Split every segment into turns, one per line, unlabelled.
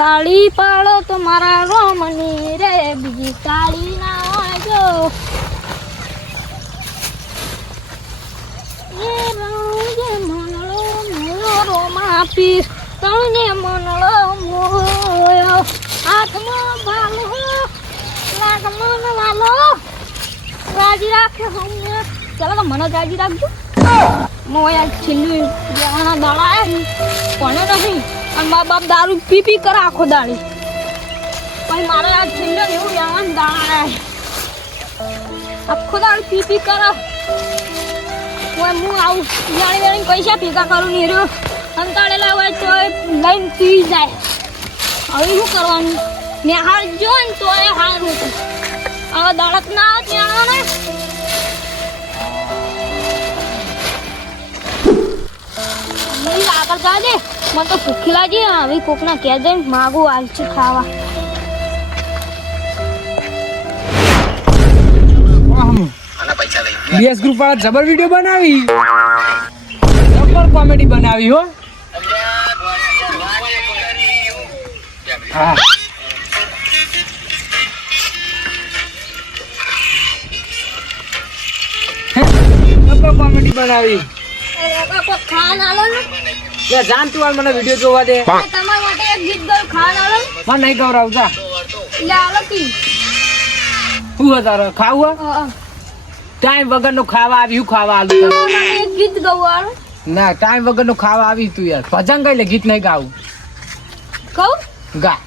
તાળી પાડો તો મારા રોમની રે, બીજી તાળી ના વાજો. એ રણુજે મનળો મોયો, રોમા પીર તણને મનળો મોયો. હાથમાં ભાલો લાગમન મને રાખજો. મોયા નહીં? અને મા બાપ દારૂ પી પી કરે આખો દાડી. પછી મારે આ છેલ્લો એવું જવાનું દાણા આખો દાડી પી પી કરે. હું આવું જાણી જાણી પૈસા ભેગા કરું ને રહ્યો અંતાડેલા હોય તો લઈને પી જાય. હવે શું કરવાનું? નિહાળ જો ને તો એ હારું હવે દાડત ના આવે ત્યાં ને નહીં આગળ જાજે. મને તો ભૂખી લાગી. હવે કોકના ઘેર જઈને માગું આલ છે ખાવા.
બીએસ ગ્રુપ વાળા જબર વીડિયો બનાવી. જબર કોમેડી બનાવી હો. હા. જબર કોમેડી બનાવી.
કોઈ ખાન આલો ને
લે જાન તું હાલ મને વીડિયો જોવા દે.
તમારા માટે એક ગીત ગાયું ખાન આલો
મને નહીં ગવરાવતા
એટલે આલો
ખાવું. ટાઈમ વગરનું ખાવા આવ્યું ખાવા આલું
એક ગીત ગાવું આલો
ના ટાઈમ વગરનું ખાવા આવી તું યાર. ભજન કઈ લે ગીત નહીં ગાવું
કહું
ગા.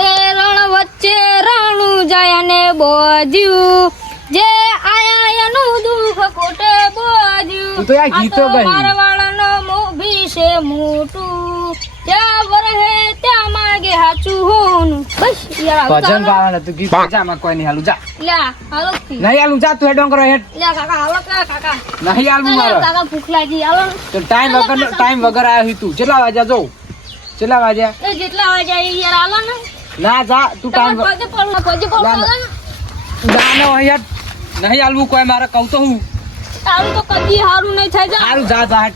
એ રણ વચ્ચે રાણું જાય ને બોજ્યું. જે આયા એનું દુઃખ કોટે બોજ્યું
તો આ ગીતો ગઈ
મારવાળાનો મોભી છે મોટું. ત્યાં વરહે ત્યાં માગે હાચું. હોનું બસ યાર
ભજન ગીત જા માં કોઈ નહીં હાલું જા.
લ્યા હાલો.
નહીં હાલું જા તું હેડો કરો હેડ.
લ્યા કાકા હાલો કાકા.
નહીં મારે.
કાકા ભૂખ લાગી હાલો.
તો ટાઈમ વગર ટાઈમ વગર આવ્યો છું તું. કેટલા વાગ્યા જો. કેટલા વાગ્યા.
એ જેટલા વાગે આવી યાર હાલો ને.
ના જા તું ટાઈમ
પગે પડો પગે.
નહીં હાલવું કોઈ મારે કહું તો હું.
તારું તો કદી હારું નહીં થાય જા.
હારું જા જા.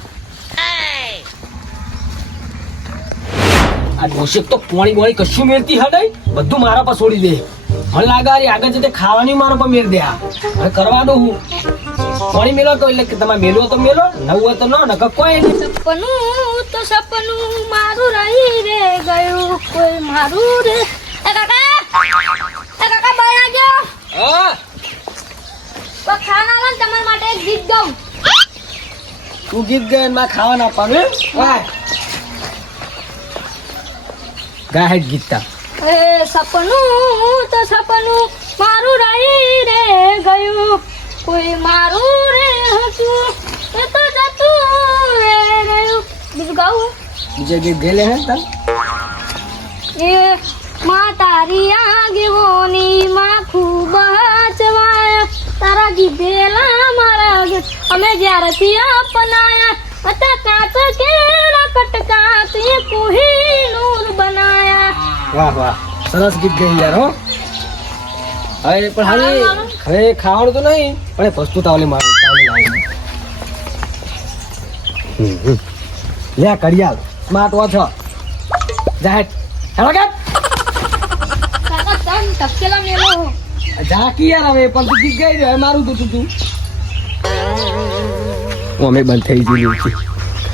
આ ડોશેક તો પોણી બોણી કશું મેળતી હડે બધું મારા પર છોડી દે. મને લાગે અરે આગળ જતે ખાવાની મારા પર મેળ દે આ. હવે કરવા દો હું. પોણી મેલો તો એટલે કે તમે મેલો તો મેલો નવું હોય તો ન નકર કોઈ નહીં.
સપનું તો સપનું મારું રહી રે ગયું કોઈ મારું રે એ કાકા એ કાકા બહાર આવજો
હા
તો ખાના આવે ને તમારા ગાઉં
તું ગીત ગાયમાં ખાવા ના પાડે
વાહ.
ગીતા.
એ સપનું તો સપનું મારું રહી રે ગયું. કોઈ મારું રે હતું એ તો જતું રે રહ્યું બીજું ગાવું
બીજે ગીત ગયેલે હે તમ
એ માં તારી આગેવોની માં ખૂબ હચવાયા તારા જીભેલા મારા અમે જ્યારથી અપનાયા અતા કાચ કેરા કટકા તે કોહી નૂર બનાયા.
વાહ વાહ. સરસ ગીત ગઈ યાર હો. હવે પણ હાલી હવે ખાવાનું તો નહીં પણ વસ્તુ તાવલી મારું તાવલી લાવી. લે કડિયાલ સ્માર્ટ વોચ જાહેર હેલો કે
કાકા તન તપકેલા મેલો હો.
જા કી યાર હવે પણ તું જીત ગઈ રહ્યો મારું તું તું. હું અમે બંધ થઈ ગયેલી છે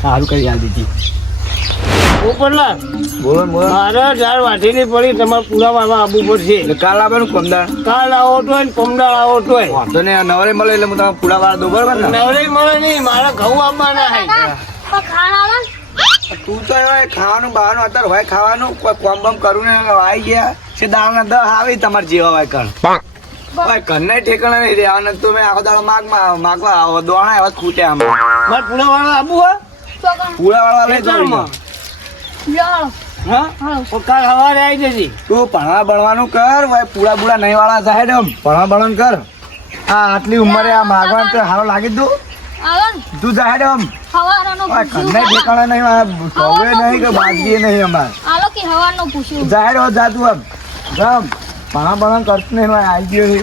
સારું કરી આલ દીધી.
ઉપરલા
બોલો બોલો.
મારે ચાર વાટીની પડી તમારે પુરાવામાં આવવું પડશે
કાલ આવવાનું કોમદાર
કાલ આવો તો ને પમદાળ આવો તોય
વાંધો ને નવરે મળે એટલે હું તમે પુરાવા દો બરાબર ને
નવરે મળે નહીં મારે ઘઉં આવવાના હે
તો આવે ને?
તું તો ખાવાનું બહારનું અત્યારે હોય ખાવાનું કોઈ કોમ બમ કરું ને આવી ગયા. છે દાળ ના દહ આવી તમારે જેવા હોય કણ. ભાઈ ઘરના ઠેકાણા નહીં રહેવાના. તો મેં આખો દાડો માગ માગવા આવો. દોણા એવા ખૂટે આમ.
મારે પૂરા વાળા આપવું હોય
પૂરા વાળા લઈ
ખેતરમાં.
જવું
લ્યો. હાલો.
હા?
હાલો.
તો કાલ સવારે આવી જશે
તું ભણવા ભણવાનું કર ભાઈ પૂરા પૂરા નહીં વાળા સાહેબ એમ ભણવા ભણવાનું કર. હા આટલી ઉંમરે આ માગવાનું તો સારો લાગી
તું
તું સાહેબ એમ
હવારનો
આ
પૂછ્યું
ઘરના. ઠેકાણા નહીં નહીં કે બાજરીએ નહીં અમારે. જાહેર જાતું આમ. જમ ભણા ભણા કરતું નહીં આવી ગયો છે.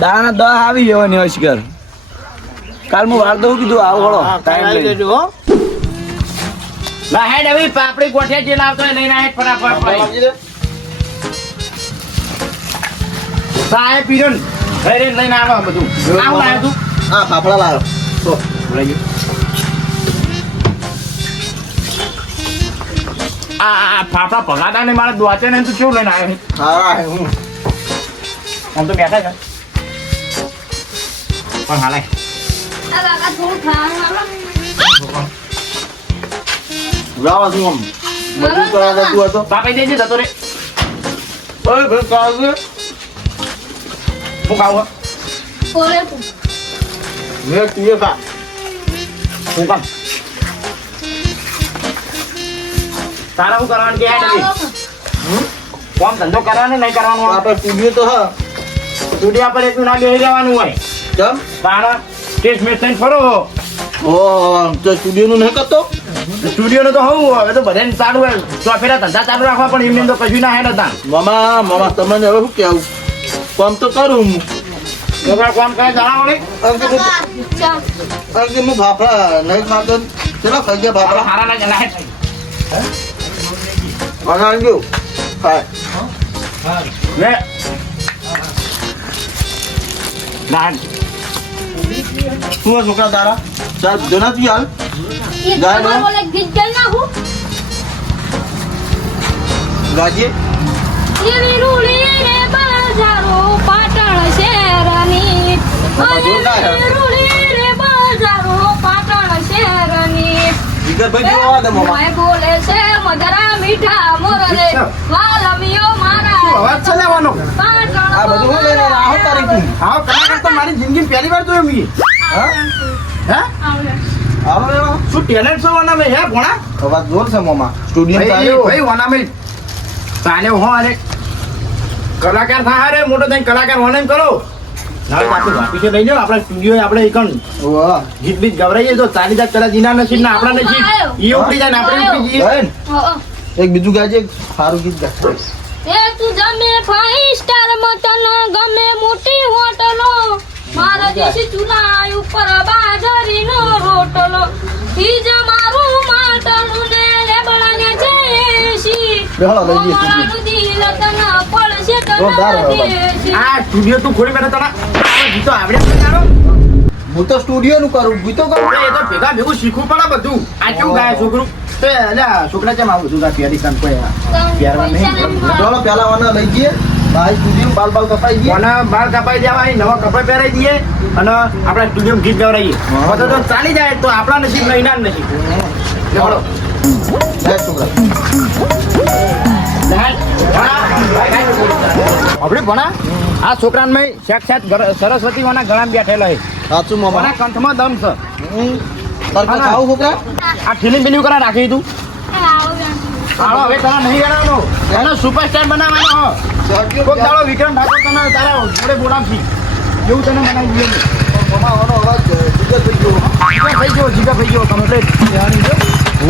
દાણા દહ આવી જવાની હોય શિખર કાલ હું વાર દઉં કીધું આવો હળો
હા
ટાઈમ લઈ
જજો હો.
લા હેડ હવે પાપડી કોઠે જે લાવતો લઈને હેડ ફટાફટ ભાઈ. સાહેબ પીરન ઘરે લઈને આવો બધું. આવું લાવ્યો તું.
હા ફાફડા લાવો તો
બોલાઈ ગયું. આ ફાફડા પગાતા ને મારા દ્વાચે ને તું કેવું લઈને આવ્યો? છે?
હા હું.
આમ તો બેઠા છે. પણ હાલે.
લાવો શું આમ? મજૂર કરવા જતું હતો
બાપા દેજે જતો રે.
ઓય ભાઈ કાજુ
હું ખાવું?
પોરે
મેં તીએ ખા.
હું કામ? તારા શું કરવાનું કે કોમ ધંધો કરવાનો નહીં કરવાનો?
આપણે સ્ટુડિયો તો હા.
સ્ટુડિયો પર એક ના બેસી રહેવાનું હોય.
કેમ?
તારા કેસ મેચ થઈને ફરો.
ઓ તો સ્ટુડિયો નું નહીં કરતો?
સ્ટુડિયો નું તો હું હવે તો બધાને ચાલુ હોય તો ફેરા ધંધા ચાલુ રાખવા પણ એમને તો કશું ના હે નતા
મામા મામા તમને હવે શું કેવું કોમ તો કરું હું.
છોકરા કામ કરે જણાવો નહીં
અંકિત હું હું ફાફડા નહીં ખાતો. ચલો ખાઈ ગયા ફાફડા.
હારા ના જણા
ગયો ખાય
લે ના
શું છોકરા તારા ચાલ જોના તું હાલ
બજારો પાટણ શહેરની પાટણ શહેરની બોલે છે મધરા મોરલે વાલમિયો મારા.
અવાજ છે
આ બધું હું લઈને આવો તારી તું
હા કલાકાર તો મારી જિંદગી પહેલી વાર જોયો મી
હા.
હે?
આવો.
શું ટેલેન્ટ છો વના મે હે ભણા?
અવાજ જોર છે મામા. સ્ટુડિયો
ભાઈ ભાઈ વના મે તાને હો અરે કલાકાર થા રે મોટો થઈને કલાકાર વને કરો. ના આપણે વાપી લઈ જાઓ આપણા સ્ટુડિયો આપણે એકણ ગીત બીત ગવરાઈએ તો ચાલી જાત કદાચ જીના નસીબ ના આપણા નસીબ. એ ઉપડી જાય ને આપણે ઉપડી જઈએ.
એક બીજું ગાજે સારું ગીત ગાજે
એ તું જમે ફાઈ સ્ટાર મટન ગમે મોટી હોટલો. મારા દેશી ચૂલા ઉપર બાજરીનો રોટલો. ઈજ મારું માટલું ને લેબડાને જેશી
બેહળો લઈ જઈએ
તું દિલ તને પડશે તને
આ સ્ટુડિયો તું ખોલી બેઠા તને ગીતો આવડે તારો?
હું તો સ્ટુડિયો નું કરું ગીતો કરું
એ તો ભેગા ભેગું શીખવું પડે બધું આ કેવું ગાય છોકરું તે અલ્યા છોકરા કેમ આવું ગાય પ્યારી કાન કોઈ પહેરવા નહીં.
ચલો પેલા વાના લઈ જઈએ ભાઈ સ્ટુડિયો બાલ બાલ કપાઈ જઈએ
મને બાર કપાઈ દેવા નવા કપડા પહેરાઈ દઈએ અને આપણે સ્ટુડિયો ગીત ગવડાવીએ હવે તો ચાલી જાય તો આપણા નસીબ લઈને જ નથી ચલો
છોકરા
આપણે ભણા આ છોકરાને મેં સાક્ષાત સરસ્વતી માના ગળામાં બેઠેલા છે.
સાચું
મને
મામા
કંઠમાં દમ છે.
તાર પાસે આવું છોકરા?
આ ફિલ્મ બિલ્મ કરા રાખી તું. હાલો હવે તારા નહીં ગણાવવાનો એનો સુપરસ્ટાર બનાવવાનો હો. કોક દાડો વિક્રમ ઠાકોર તને તારા જોડે બોલાવશી. એવું તને બનાવી દઈએ
મામા અવાજ જીગર થઈ ગયો.
જીગા થઈ ગયો જીગા થઈ ગયો કમ્પ્લીટ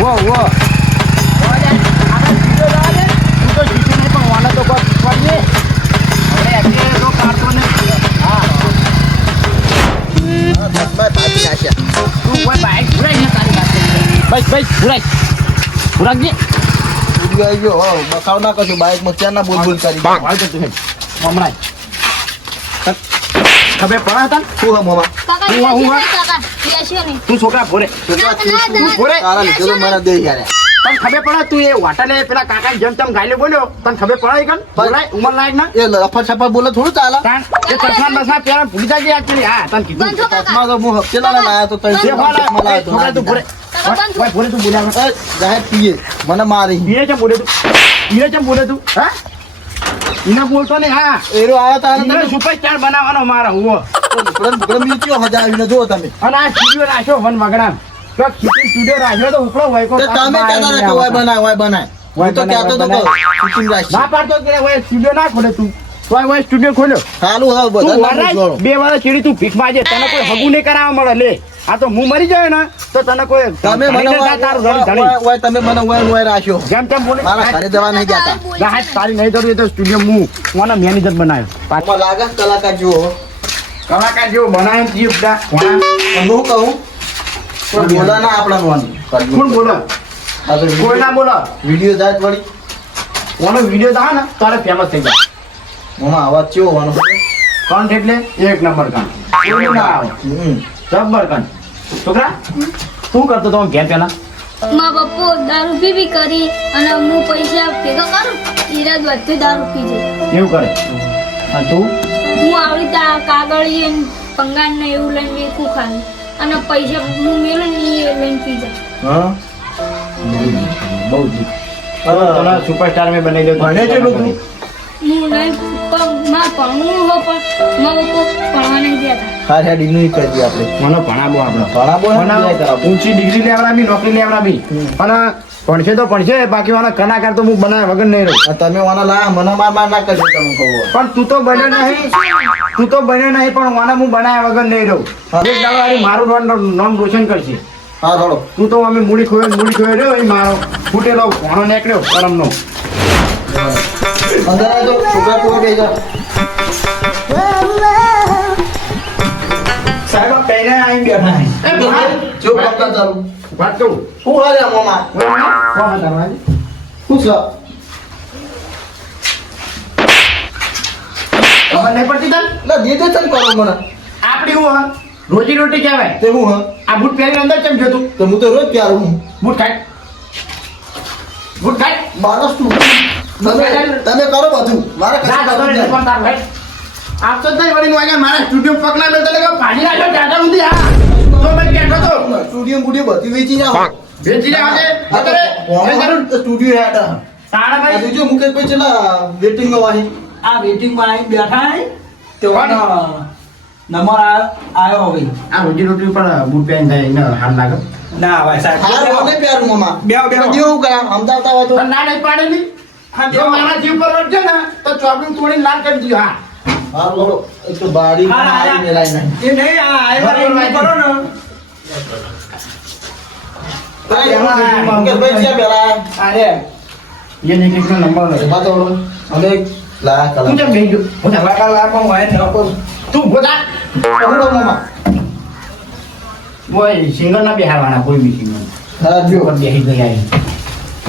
વાહ વો ભૂલાજી
સ્ટુડિયો આવી ગયો હો બખાવ ના કરશું બાઇકમાં ક્યાં ના બોલ બોલ કરી
હાલ તો તું હે હમણાં. ખબર પડે હતા
શું હે મામા
કાકા
હું આ- હું
કાકા
તું છોકરા ભોરે.
ના.
ભોરે?
તારા લીધે તો મને દે યાર.
તને ખબર પડે? તું એ વાટાને પેલા કાકા જેમ તેમ ગાયલે બોલ્યો. તને ખબર પડે કન બોલાય ઉમર લાયક ના?
એ લફર છફર બોલે થોડું ચાલે.
એ ચશ્મા બસમા પેલા ભૂલી જાય actually. હા તને કીધું.
ચશ્મા તો હું હપ્તેલા ના લાયા તો તઈ
જે
ચશ્મા લાયા તો
તું ભોરે. ઓય, ભોરે તું બોલ્યા
એ, જાહેર પીએ. મને મારી.
હીરે ચમ બોલે તું? હીરે ચમ બોલે તું? હા? ઈને બોલતો ને હા.
એરો આયો તારે
ઈને
તમે?
સુપરસ્ટાર બનાવવાનો મારા હુવો. અને આ સ્ટુડિયો રાખ્યો વન વગડા તો સ્ટુડિયો રાખ્યો તો ઉપડો હોય કો
તમે કહેતા હતા કે બનાય વાય બનાય. હું તો કહેતો તો
બનાય. ના પાડતો કે સ્ટુડિયો ના ખોલે તું. તો વાય સ્ટુડિયો ખોલ્યો.
ચાલુ હવે બધા
બે વાર ચીડી તું ભીખ માજે તને કોઈ હગું નહીં કરાવવા મળે. લે આ તો હું મરી જાય ને તો તને કોઈ
તમે મને. વાય- વાય તમે મને વાય વાય રાખ્યો.
જેમ તેમ બોલે.
મારા ઘરે જવા નહીં જતા
હાથ તારી નહીં જરૂર તો સ્ટુડિયો હું મને મેનેજર બનાવ્યો. પાછો
લાગે કલાકાર જુઓ.
કલાકાર જેવો બનાવ્યો જીવ દા.
હું કહું પણ બોલા? ના આપણા નોન
કોણ બોલો? કોઈ ના બોલો?
વીડિયો જાત વળી.
કોનો વીડિયો થાય ને તારે ફેમસ થઈ જાય
મામા અવાજ કેવો હોવાનો
કંઠ એટલે એક નંબર કંઠ જબ્બર કંઠ છોકરા શું કરતો તો ઘેર પેલા?
મા પપ્પો દારૂ પીવી કરી અને હું પૈસા ભેગા કરું ઈરાદ બધું દારૂ પી જાય.
એવું કરે? અને તું?
હું આવડી તા કાગળી અને પંગાન ને એવું લઈને વેકું ખાલી. અને પૈસા હું મેળે ને લઈને પી જાય.
હા?
બહુ દુઃખ. તને સુપરસ્ટાર મેં બનાવી દઉં
ભણે છે લોકો?
હું નહીં મારે ભણવું હો પણ મા પપ્પો ભણવા નહીં દેતા
હા હા ડિગ્રી કરી દઈએ આપણે.
મને ભણાવો આપણો
ભણાવો ને
મને. ઊંચી ડિગ્રી લેવડાવી નોકરી લેવડાવી. અને ભણશે તો ભણશે બાકી વાળા કલાકાર તો હું બનાવ્યા વગર નહીં રહું.
તમે વાના લાયા મને માર માર ના કરજો તમે કહો.
પણ તું તો બન્યો નહીં. તું તો બન્યો નહીં પણ વાના હું બનાવ્યા વગર નહીં રહું. હવે દાડો મારું નામ- નામ રોશન કરશે
હા થોડો
તું તો અમે મૂડી ખોયો મૂડી ખોયો રહ્યો એ મારો ફૂટેલો ઘણો નીકળ્યો કરમનો.
અંદર છોકરા.
સાહેબ બેઠા હે.
એ ભાઈ,
જો
વાત
હાલે
કોણ ખબર નહીં પડતી તને?
કરો મને.
આપડી હું હા? રોજી રોટી કહેવાય.
તે હું હા?
આ બૂટ પહેરીને અંદર કેમ જતું
તો? હું તો રોજ પ્યાર હું
બૂટ કાઢ બૂટ કાઢ
માણસ સ્ટુડન્ટ તમે કરો બધું. મારે
ના,
કશું
તો નહીં. આપતો જ વળી આગળ મારા સ્ટુડિયો પકડા મેળતો એટલે ભાજી નાખ્યો દાદા ઊંધી હા. તો મેં કહેતો તો
સ્ટુડિયો બુડિયો બધી વેચી જાવ
વેચી
જાવ
અત્યારે
સ્ટુડિયો હેડ
તારા
આ
ભાઈ
બીજો મુકેશ ભાઈ ચલા વેટિંગમાં વાહી.
આ વેટિંગમાં આવીને બેઠા હે. તો નંબર આવ્યો હવે.
આ રોજી રોટી પર બુટ પેન થાય ને હાલ લાગે.
ના ભાઈ સાહેબ.
હાલ મને પ્યાર મામા.
બે બે
જેવું કરા અમદાવાદ આવે તો.
ના નહીં. પાડેલી જો. મારા જીવ પર વધશે ને તો ચોપડી તોડી લાલ કરી દીધું હા.
હા બોલો એ તો બારી
હા, હા,
બારી મેલાઈ નહીં.
એ નહીં આ આઈ કરો ને.
મુકેશ ભાઈ છે પેલા
અરે.
એ નહીં કે નંબર નથી.
એમાં તો અમે લાયા કલા
તું જેમ બેહી ગયો? હું જા.
લાકા લાકા હોય ન કરું
તું ગોતા
પકડો મામા
કોઈ સિંગર ના બેહારવાના કોઈ બી સિંગર.
હા જો.
ઉપર બેહી ગયા એ.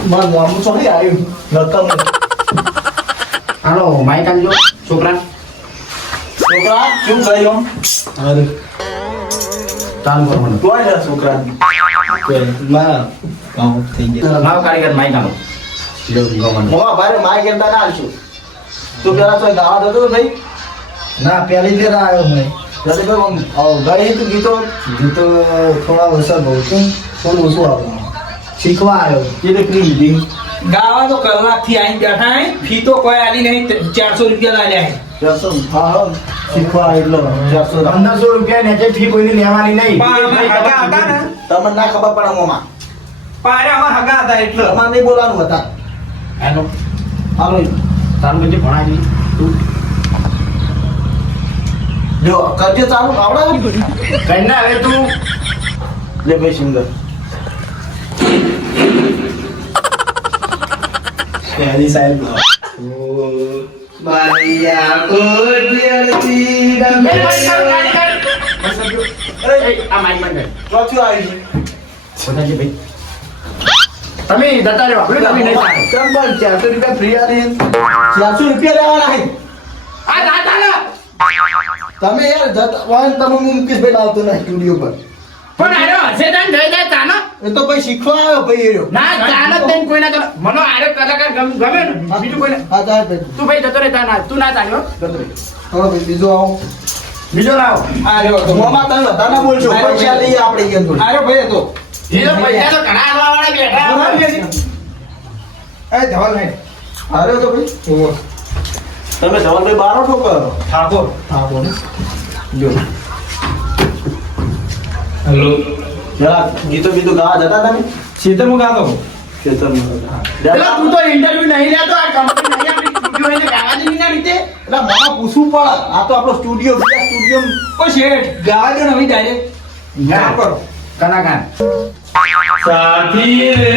માર મોમું ચોથી આવ્યું નકમ
હાલો માઈક આલજો છોકરા
છોકરા શું કર્યો અરે
ચાલુ કરવાનું
કોઈ છે છોકરા માં કામ થઈ ગયા
લાવ કારીગર માઈક આલો
મોવા બારે માય કરતા ના આલશું તું પેલા તો ગાવા દતો તો ભાઈ ના પહેલી ફેર આવ્યો હું ત્યારે ભાઈ ગઈ તું ગીતો ગીતો થોડા ઓછા બહુ છું થોડું ઓછું આવ્યું શીખવા આવ્યો એટલે ફ્રી લીધી
ગાવા તો કલાકથી આવીને બેઠા હે. ફી તો કોઈ આલી નહીં. ચારસો રૂપિયા લાલ્યા હે.
ચારસો હા હા શીખવા એટલો. ચારસો
પંદરસો રૂપિયા નીચે ફી કોઈની લેવાની નહીં.
પણ અમે હગા હતા ને?
તમને ના ખબર પડે મોમાં
પારે અમે હગા હતા એટલે.
અમારે નહીં બોલવાનું હતા.
હેલો.
હાલો.
તારું બધું ભણાવી તું.
જો કરજે ચાલુ આવડે?
કઈ ના હવે તું.
લે ભાઈ સિંગર પહેલી સાહેબ મારી આંખો દિયરથી
એ
ગમે.
આ માઈક બંધ
ચોથું આવી
પોતાજી ભાઈ. તમે જતા રહ્યો આપણે તમે નહીં જાઓ.
કેમ પણ ચારસો રૂપિયા ફ્રી આલી ચારસો રૂપિયા લેવાના હે.
આ દાદા
તમે યાર જતા વાહન તમે મુકેશભાઈ લાવતો ના સ્ટુડિયો પર
પણ આર્યો હશે તાન જઈ જાય તાનો.
એ તો ભાઈ શીખવા આવ્યો ભાઈ એરો
ના તાનો જ કોઈ ના તો મને આર્યો કલાકાર ગમે ને બીજું કોઈ
હા ભાઈ
તું ભાઈ જતો રે તાના તું ના ચાલ્યો જતો રે
હા ભાઈ બીજો આવો.
બીજો લાવો.
આ રહ્યો તો
મોમાં તમે વધારે બોલજો પૈસા લઈએ આપણે કેમ તો
આર્યો ભાઈ તો
એ તો પૈસા તો ઘણા આલવા વાળા બેઠા
એ ધવલ ભાઈ.
હારે તો ભાઈ તમે ધવલભાઈ બારો ઠોકો
ઠાકોર
ઠાકોર જો.
હેલો.
જરા ગીતો ગીતો ગાવા જતા તમે?
સીધરમાં ગાતો?
ખેતરમાં
પેલા તું તો ઇન્ટરવ્યુ નહીં લેતો આ કંપની નહીં આપણી સ્ટુડિયો એને ગાવા દેવી ના રીતે.
એટલે મામા પૂછવું પડે. આ તો આપણો સ્ટુડિયો બીજા સ્ટુડિયો
ઓ શેઠ ગાવા દો નવી ડાયરેક્ટ
ના
કરો.
કલાકાર
સાથી રે.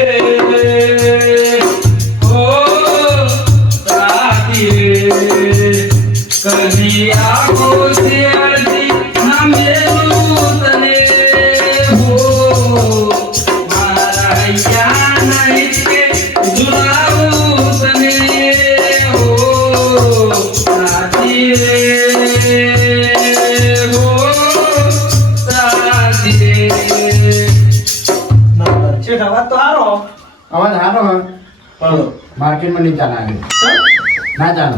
માર્કેટમાં નહીં ચાલે ના જાણો.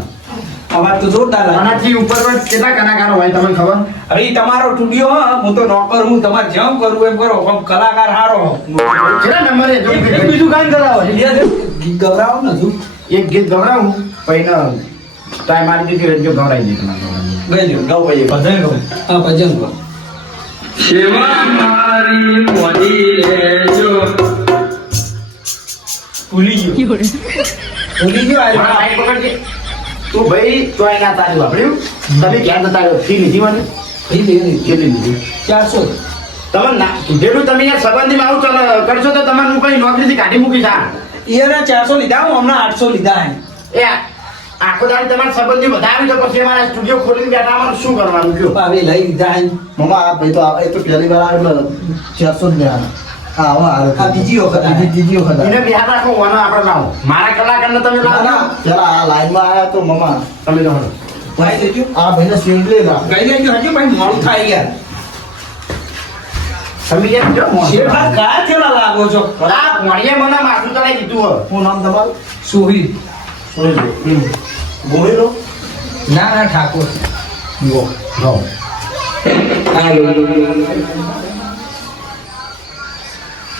અવાજ તો જોરદાર
આનાથી ઉપર પણ કેટલા કલાકારો હોય તમને ખબર?
અરે તમારો સ્ટુડિયો હા. હું તો નોકર હું તમારે જેમ કરું એમ કરો. પણ કલાકાર હારો.
કેટલા નંબરે જો
બીજું કામ કરાવો. ગીત ગવરાવો ને શું
એક ગીત ગવડાવું પછી ટાઈમ આવી દીધી રજો ગવડાવી દે તમારે ગવડાવી
ગઈ ગૌ ભાઈ ભજન ગૌ હા ભજન ગૌ ભૂલી ગયો. ભૂલી ગયો આ
ભાઈ પકડજે. તું ભાઈ તો અહીં ના તારી વાપર્યું તમે ક્યાં જતા આવ્યો ફી લીધી મને?
ભાઈ લે લે.
કેટલી લીધી?
ચારસો.
તમે ના કીધેલું તમે યાર સંબંધીમાં આવું ચાલો કરશો તો તમને હું કઈ નોકરીથી કાઢી મૂકી જા
એના ચારસો લીધા હું હમણાં આઠસો લીધા હે
એ આ- આખો દાડી તમારા સંબંધી બધા આવી તો પછી અમારા સ્ટુડિયો ખોલીને બેઠા અમારે શું કરવાનું કયો?
હવે લઈ લીધા હે
મમ્મા આ ભાઈ તો એ તો પહેલી વાર ચારસો જ લેવાના. હા આવો
આ બીજી વખત
બીજી વખત
એને
આવ્યો.
રાખો વાનો આપણે લાવો. મારા કલાકારને તમે
ના,
લાવો
ના, આ લાઈનમાં આવ્યા તો મમ્મા
તમે
ભાઈ લેજો
આ ભાઈને સ્વિંગ લેલા
ગઈ લેજો હજુ ભાઈ મોડું થાય યાર
તમે કેમ છો?
શેઠા કયા થેલા લાગો છો?
આ મને માથું ચડાઈ દીધું હો.
શું નામ તમારું?
સોહિલ
ગોહિલો?
ના ના ઠાકોર.
ગો
રહો.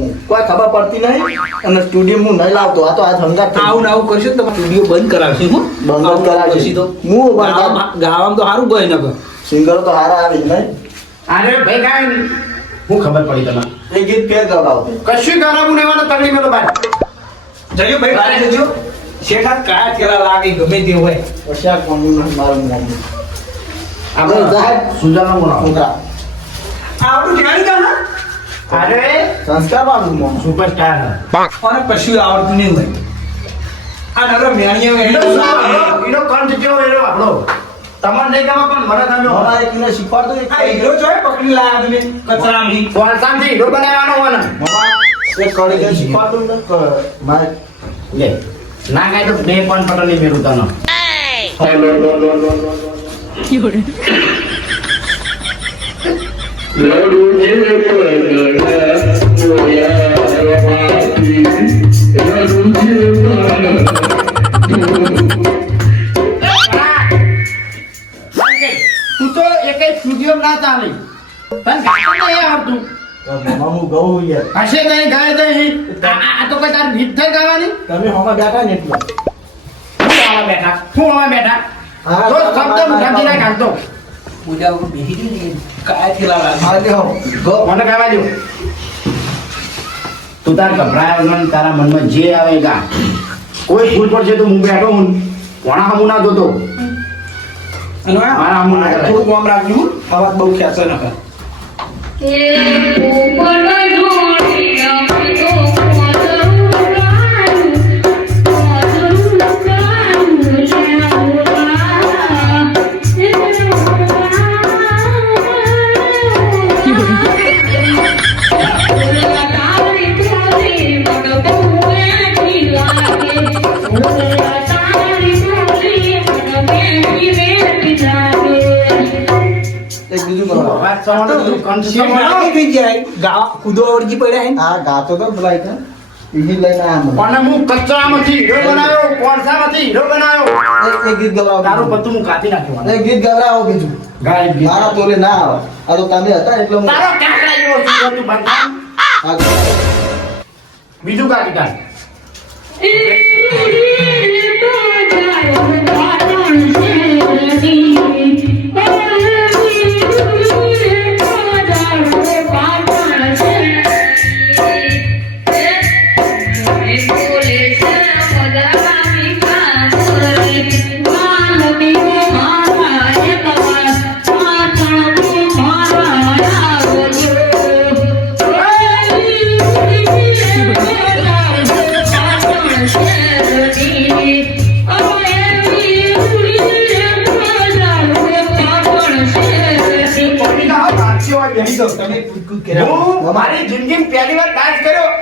ને
કોઈ ખબર પડતી નહીં અને સ્ટુડિયો હું નહીં લાવતો. આ તો આ
આવું આવું કરશો તો સ્ટુડિયો બંધ કરાવશે હું.
બંધ કરાવશે.
તો.
હું
ગાવામાં તો સારું ગઈ નકર.
સિંગરો તો હારા આવે જ નહીં.
અરે ભાઈ કાંઈ હું ખબર પડી તમને?
એ ગીત ફેર ગવડાવતો
કશું કરાવું નહીં મને તકલીફ મેલો ભાઈ
જજો ભાઈ ભાઈ જજો. શેઠા કયા થેલા લાગે ગમે તે હોય.
હોશિયાર કોનું મારું મામું
આપણે
સાહેબ.
સુજાનો બોલાવો
છોકરા
આપણું ઠેકાણી
અરે
સંસ્કાર મામું
સુપરસ્ટાર
અને કશું આવડતું નહીં હોય. આ નરો મેણીએ
એનો એનો કંઠ કેવો એનો આપણો? તમારે નહીં ગમે પણ મને તમે
મામા એક મને શીખવાડતો એક.
આ હીરો જોય પકડી લાયા તમે કચરામાંથી?
કોલસામાંથી હીરો બનાવવાનો હોય ને.
એ કડી ગઈ શીખવાડતો ને મારે
લે ના કાય તો બે પણ પટલ મેળવું તને તું તો એકે સ્ટુડિયો ના ચાલે પણ ગાતો નહીં આવડતું
મામું ગૌ યાર
હશે નહીં ગાય નહીં આ તો કઈ તારી રીત થઈ ગાવાની
તમે હોમાં બેઠા ને એટલે.
શું આવા બેઠા? શું આવા બેઠા? શબ્દ મુઠાથી ના કાઢતો
પૂજા ઉપર બેસી ને કયા થેલા લાગે
મને કહેવા દો તું તાર ગભરાયો નહીં તારા મનમાં જે આવે એ ગા. કોઈ ભૂલ છે તો હું બેઠો હું. કોણા હમું ના જોતો?
અને
મારા આમું ના.
થોડું કોમ રાખજો અવાજ બહુ ખેંચે નકર.
એક
ગા કૂદો પડ્યા હે
હા ગાતો તો એક ઈજી લઈને આયા મને.
પણ હું કચરામાંથી હીરો બનાવ્યો? કોણસામાંથી હીરો બનાવ્યો?
એક- ગીત ગવડાવો
તારું પતું હું કાપી નાખ્યું
એક ગીત ગવરાવો બીજું.
ગાય ગીત.
મારા તોલે ના આવે. આ તો તમે હતા એટલે હું
તારો કાકડા જેવો છું તું બંધા. બીજું કાકી કાઢ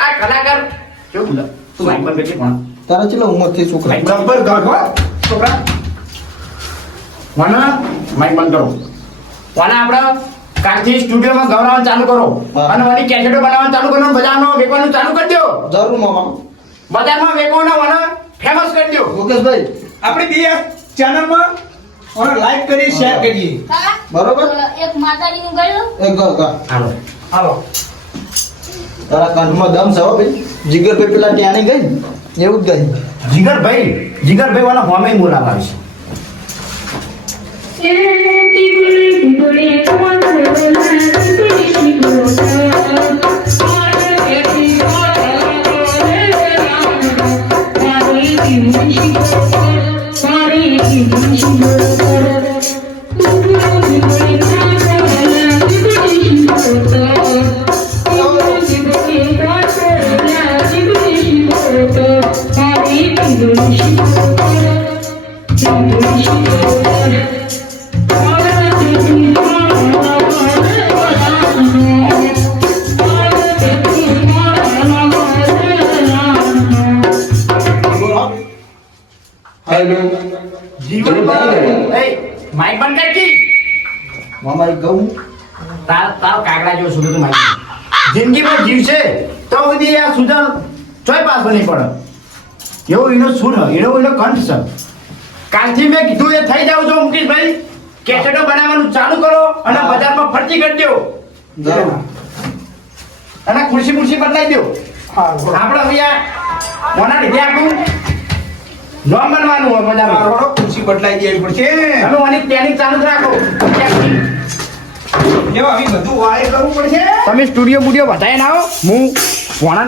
આ કલાકાર કેવું બોલે? તું માઇક પર બેઠી પણ
તારા કેટલા ઉંમર થઈ છોકરા?
બરાબર ગાઢ હો. છોકરા? વાના માઇક બંધ કરો. વાના આપણે કાલથી સ્ટુડિયોમાં ગવડાવવાનું ચાલુ કરો. અને વળી કેસેટો બનાવવાનું ચાલુ કરો બજારમાં વેચવાનું ચાલુ કરી દો.
જરૂર મામા.
બજારમાં વેચવાનું મને ફેમસ કરી દો.
મુકેશભાઈ.
આપણી બે ચેનલમાં ઓને લાઈક કરી શેર કરીએ.
બરોબર.
એક માતાજીનું ગયું
એક ગા ગા
હાલો.
હાલો.
તારા કંઠમાં દમ છે હો ભાઈ જીગરભાઈ પેલા ત્યાં ગઈ એવું જ ગઈ
જીગરભાઈ જીગરભાઈ વાળા હોમે બોલાવા છે
હેલો મામા ગૌ
તાર તારો કાગડા જેવો સુધર તો માઇક જિંદગીમાં જીવશે તો સુધી આ સુધર ચોય પાછો નહીં પડે. એવો એનો સુર એનો એનો કંઠ છે. કાલથી મેં કીધું એ થઈ જાવ છો મુકેશભાઈ. કેસેટો બનાવવાનું ચાલુ કરો અને બજારમાં ફરતી કરી દો. અને ખુરશી ખુરશી બદલાઈ દો. આપણે હવે આ મોના લીધે આપણું નોમ બનવાનું હોય બજારમાં
મારો ખુરશી બદલાઈ દેવી પડશે.
તમે મને પ્લાનિંગ ચાલુ રાખો.
એવા આવી બધું વાય કરવું પડશે.
તમે સ્ટુડિયો બુડિયો બધાય ના આવો હું ભોણા